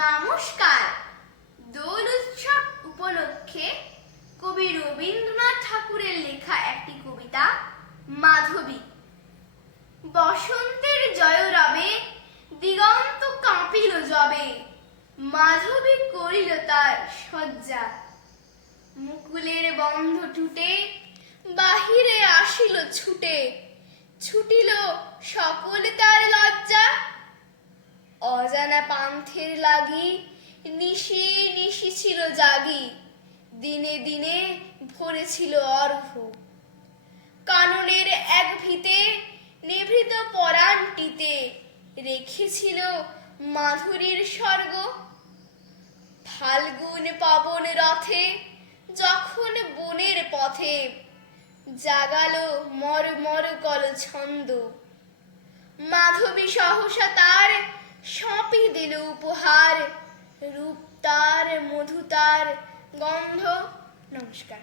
নমস্কার। দোল উৎসব উপলক্ষে কবি রবীন্দ্রনাথ ঠাকুরের লেখা একটি কবিতা, মাধবী। বসন্তের জয়রবে দিগন্ত কাঁপিল যবে মাধবী করিল তার শয্যা। মুকুলের বন্ধ টুটে বাহিরে আসিল ছুটে ছুটিল অজানা পান্থের লাগি নিশি নিশি ছিল জাগি। দিনে দিনে ভরেছিল অর্ঘ। কাননের এক ভিতে নিভৃত পরাণটিতে রেখেছিল মাধুরীর স্বর্গ। ফাল্গুন পাবন রথে যখন বনের পথে জাগালো মর মর কল ছন্দ মাধবী সহসা তার দিল উপহার রূপ তার মধু তার গন্ধ নমস্কার।